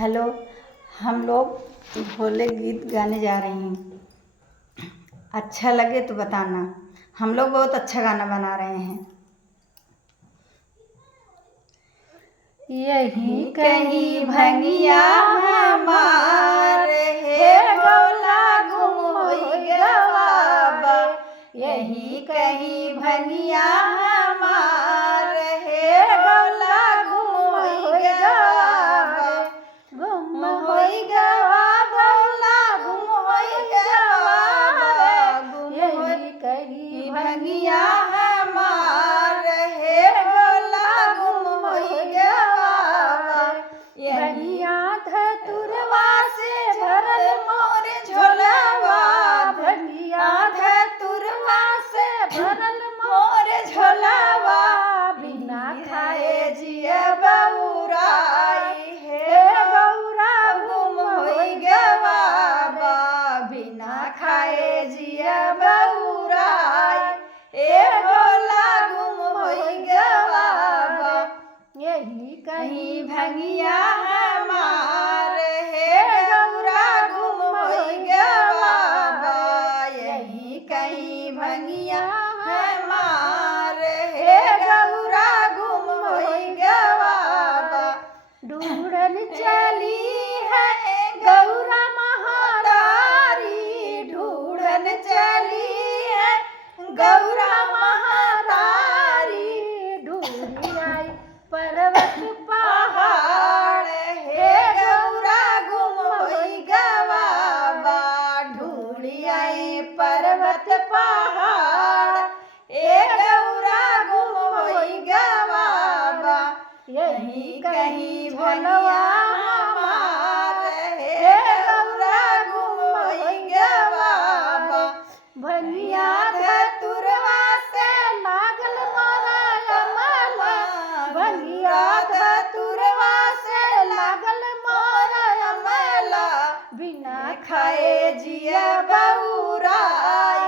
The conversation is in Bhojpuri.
हेलो। हम लोग भोले गीत गाने जा रहे हैं। अच्छा लगे तो बताना। हम लोग बहुत अच्छा गाना बना रहे हैं। यहीं कहीं भंगिया हमार हे गोला गुम होई गवाबा। यहीं कहीं भंगिया हमार हे गोला गुम होई गवाबा। गुम होई गवा गोला गुम होई गवाबा। यहीं कहीं भंगिया हमार हे गोला गुम होई गवाबा। भंगिया धतुरवा से भरल मोर झोलवा। भंगिया धतुरवा से भरल मोर झोलवा। बिना खाए जिया बउराई हे गौरा गुम होई गवाबा। बिना खाए जिया बउराई ए भोला गुम होई गवाबा। यही कहीं भंगिया हमार हे गौरा गुम होई गवाबा। यही कहीं भंगिया हमार हे गौरा गुम होई गवाबा। ढूंढन चली है गौरा महातारी। ढूंढन चली है गौरा महातारी। ढूंढी आई पर्वत पहाड़ हे गौरा गुम होई गवाबा। ढूंढी आई पर्वत पहाड़ ए गौरा गुम होई गवाबा। यहीं कहीं भोलवा हमार हे गौरा गुम होई गवाबा। भंगिया धतुरवा से लागल मोरा अमला। भंगिया धतुरवा से लागल मोरा अमला। बिना खाए जिया बउराई